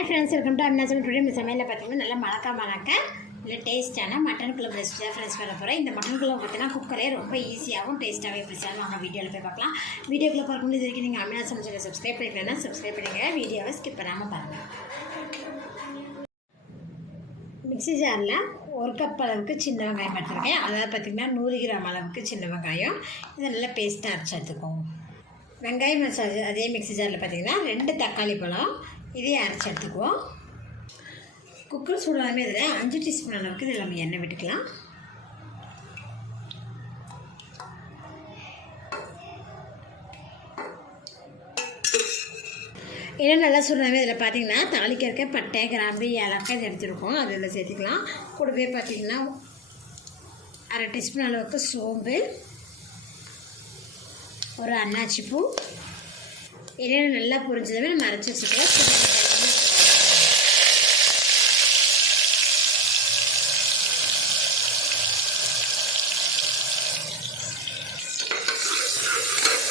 Hi friends, welcome to அம்னா சமையல். Today சமையலில் பார்த்தீங்கன்னா நல்லா மணக்க இல்லை டேஸ்ட்டான மட்டன் குழம்பு ரெசிபி தான் ஃப்ரெண்ட்ஸ் பண்ண போகிறேன். இந்த மட்டன் குழம்பு பார்த்தீங்கன்னா குக்கரே ரொம்ப ஈஸியாகவும் டேஸ்ட்டாகவே பிடிச்சாலும் வாங்க வீடியோவில் போய் பார்க்கலாம். வீடியோக்குள்ளே பார்க்கும்போது இது வரைக்கும் நீங்கள் அம்னா சமையல் சப்ஸ்கிரைப் பண்ணிக்கலன்னா சப்ஸ்கிரைப் பண்ணிங்க. வீடியோவை ஸ்கிப் பண்ணாமல் பாருங்கள். மிக்ஸி ஜாரில் 1 கப் அளவுக்கு சின்ன வெங்காயம் எடுத்துருக்கேன். அதாவது பார்த்திங்கன்னா 100 கிராம் அளவுக்கு சின்ன வெங்காயம். இதை நல்லா பேஸ்ட்டாக அரைச்சி எடுத்துக்கோங்க. வெங்காயம் மசாலா அதே மிக்ஸி ஜாரில் பார்த்திங்கன்னா 2 தக்காளி பழம் இதையும் அரைச்சி எடுத்துக்குவோம். குக்கர் சூடாமே இதில் 5 டீஸ்பூன் அளவுக்கு இதில் நம்ம எண்ணெய் விட்டுக்கலாம். எண்ணெய் நல்லா சூடாமே இதில் பார்த்திங்கன்னா தாளிக்க இருக்க பட்டை, கிராம்பு, ஏலக்காய் இது எடுத்துருக்கோம். அது இதில் சேர்த்துக்கலாம். கூடவே பார்த்திங்கன்னா 1/2 டீஸ்பூன் அளவுக்கு சோம்பு, ஒரு அன்னாச்சி பூ, எண்ணெய் நல்லா பொரிஞ்சதுமே நம்ம அரைச்சி வச்சுக்கலாம்.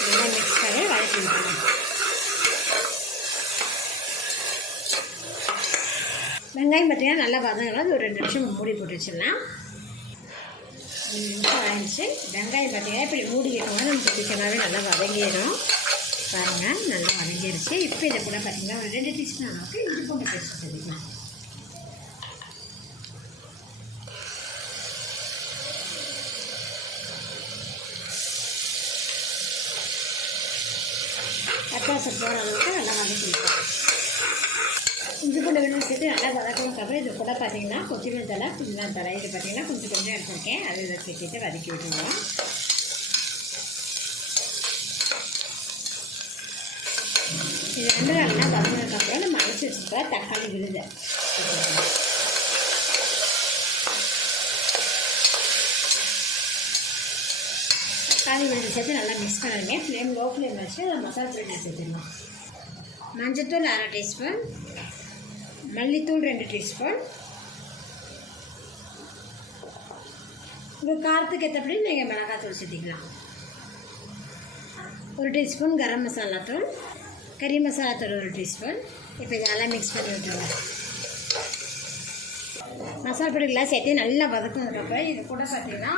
நல்லா மிக்ஸ் பண்ணி வதக்கிக்கலாம். வெங்காயம் பார்த்தீங்கன்னா நல்லா வதங்கலாம். ஒரு 2 நிமிஷம் மூடி போட்டு வச்சிடலாம். 2 நிமிஷம் ஆயிடுச்சு. வெங்காயம் பார்த்தீங்கன்னா இப்படி மூடிக்கணும். நம்ம சீக்கிரமாகவே நல்லா வதங்கிடும். பாருங்கள், நல்லா வதங்கிடுச்சு. இப்போ இதை கூட பார்த்திங்கன்னா ஒரு 2 டீஸ்பூன் அளவுக்கு இஞ்சி பூண்டு பேஸ்ட் சேர்த்துக்கலாம். பட்டாசு போகிற அளவுக்கு நல்லா வதக்கிக்கலாம். இஞ்சி பூண்டு வெங்காயம் சேர்த்து நல்லா வதக்கினதுக்கப்புறம் இது கூட பார்த்திங்கன்னா கொத்தமல்லி தழை, புதினா தழை இது பார்த்திங்கன்னா கொஞ்சம் எடுத்துருக்கேன். அது இதை சேர்த்துட்டு வதக்கி விட்டுருவோம். இது 2 நல்லா வதங்கினதுக்கப்புறம் நம்ம அரைச்சி வச்சுருக்க தக்காளி விழுது தக்காளி விழுது சேர்த்து நல்லா மிக்ஸ் பண்ணணுமே. லோ ஃப்ளேம் வச்சு அதை மசாலா பொடி சேர்த்துடலாம். மஞ்சத்தூள் 1/2 டீஸ்பூன், மல்லித்தூள் 2 டீஸ்பூன். உங்கள் காரத்துக்கு ஏற்றபடி நீங்கள் மிளகாத்தூள் சேர்த்திக்கலாம். 1 டீஸ்பூன் கரம் மசாலா தூள், கறி மசாலா தூள் 1 டீஸ்பூன். இப்போ இதெல்லாம் மிக்ஸ் பண்ணி விட்டுருங்க. மசாலா பொடிகள்லாம் சேர்த்து நல்லா வதக்கினதுக்கப்புறம் இது கூட பார்த்திங்கன்னா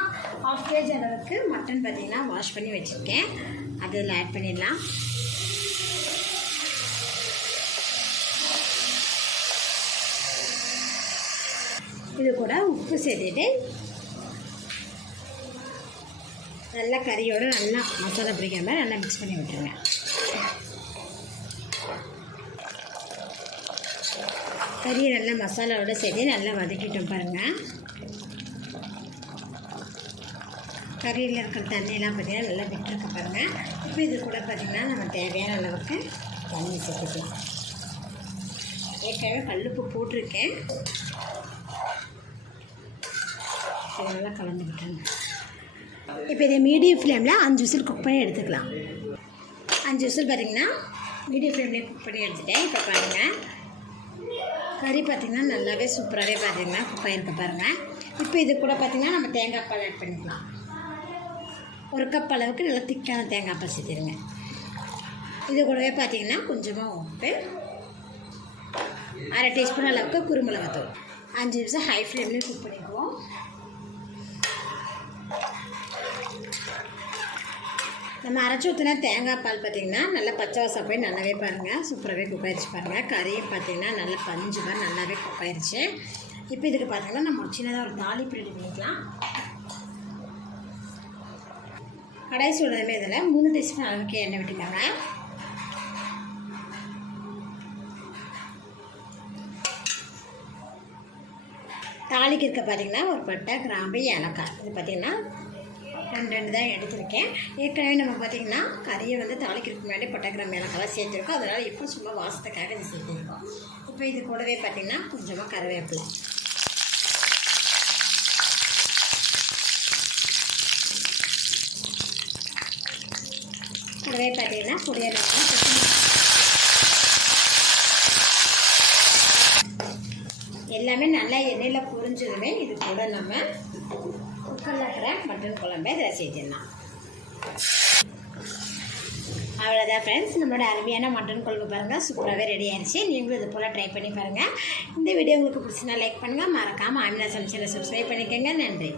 1/2 kg அளவுக்கு மட்டன் பார்த்திங்கன்னா வாஷ் பண்ணி வச்சுருக்கேன். அது இதில் ஆட் பண்ணிடலாம். இது கூட உப்பு சேர்த்துட்டு நல்லா கறியோடு நல்லா மசாலா பிடிக்கிற மாதிரி நல்லா மிக்ஸ் பண்ணி விட்டுருங்க. கறியை நல்லா மசாலாவோடு சேர்த்து நல்லா வதக்கிட்டோம். பாருங்கள், கறியில் இருக்கிற தண்ணியெல்லாம் பார்த்திங்கன்னா நல்லா விட்டுருக்கு. பாருங்கள், இப்போ இது கூட பார்த்திங்கன்னா நம்ம தேவையான அளவுக்கு தண்ணி சேர்த்துக்கலாம். ஏற்கனவே கல்லுப்பு போட்டிருக்கேன். நல்லா கலந்து விட்டுருங்க. இப்போ இதை மீடியம் ஃப்ளேமில் 5 விசில் குக் பண்ணி எடுத்துக்கலாம். 5 விசில் பார்த்திங்கன்னா மீடியம் ஃப்ளேம்லேயே குக் பண்ணி எடுத்துட்டேன். இப்போ பாருங்கள், கறி பார்த்திங்கன்னா நல்லாவே சூப்பராகவே பார்த்திங்கன்னா குக் ஆகிருக்கு. பாருங்கள், இப்போ இது கூட பார்த்திங்கன்னா நம்ம தேங்காய் பால் ஆட் பண்ணிக்கலாம். 1 கப் அளவுக்கு நல்லா திக்கான தேங்காய் பால் சேர்த்துருங்க. இது கூடவே பார்த்திங்கன்னா கொஞ்சமாக உப்பு, 1/2 டீஸ்பூன் அளவுக்கு குருமிளகாத்தூள். 5 நிமிஷம் ஹை ஃப்ளேம்லேயே குக் பண்ணிக்குவோம். நம்ம அரைச்சி ஊற்றினா தேங்காய் பால் பார்த்திங்கன்னா நல்லா பச்சை வாசம் போய் நல்லாவே பாருங்கள் சூப்பராகவே குக் ஆயிடுச்சு. பாருங்கள், கறியும் பார்த்திங்கன்னா நல்லா பஞ்சு மாதிரி நல்லாவே குக் ஆயிடுச்சு. இப்போ இதுக்கு பார்த்திங்கன்னா நம்ம சின்னதாக ஒரு தாளிப்பு ரெடி பண்ணிக்கலாம். கடாய் சூடாமே இதில் 3 டீஸ்பூன் அளவுக்கு எண்ணெய் விட்டுக்காங்க. தாளிக்கு இருக்க பார்த்திங்கன்னா ஒரு பட்டை, கிராம்பு, ஏலக்காய் இது பார்த்திங்கன்னா 2 தான் எடுத்திருக்கேன். ஏற்கனவே நம்ம பார்த்திங்கன்னா கறியை வந்து தாளிக்கிறதுக்கு முன்னாடி பட்டை, கிராம்பு, ஏலக்காய் சேர்த்துருக்கோம். அதனால் இப்போ சும்மா வாசத்துக்காக இது சேர்த்துருக்கோம். இப்போ இது கூடவே பார்த்திங்கன்னா கொஞ்சமாக கருவேப்பிலை, பார்த்திங்கன்னா பொடியாக எல்லாமே நல்லா எண்ணெயில் பொரிஞ்சதுமே இது கூட நம்ம குக்கரில் இருக்கிற மட்டன் குழம்பை இதை சேர்த்துடலாம். அவ்வளோதான் ஃப்ரெண்ட்ஸ், நம்மளோட அருமையான மட்டன் குழம்பு பாருங்கள் சூப்பராகவே ரெடி ஆயிடுச்சு. நீங்களும் இது போல் ட்ரை பண்ணி பாருங்கள். இந்த வீடியோ உங்களுக்கு பிடிச்சினா லைக் பண்ணுங்கள், மறக்காமல் ஆமினா சமைச்சலை சப்ஸ்கிரைப் பண்ணிக்கோங்க. நன்றி.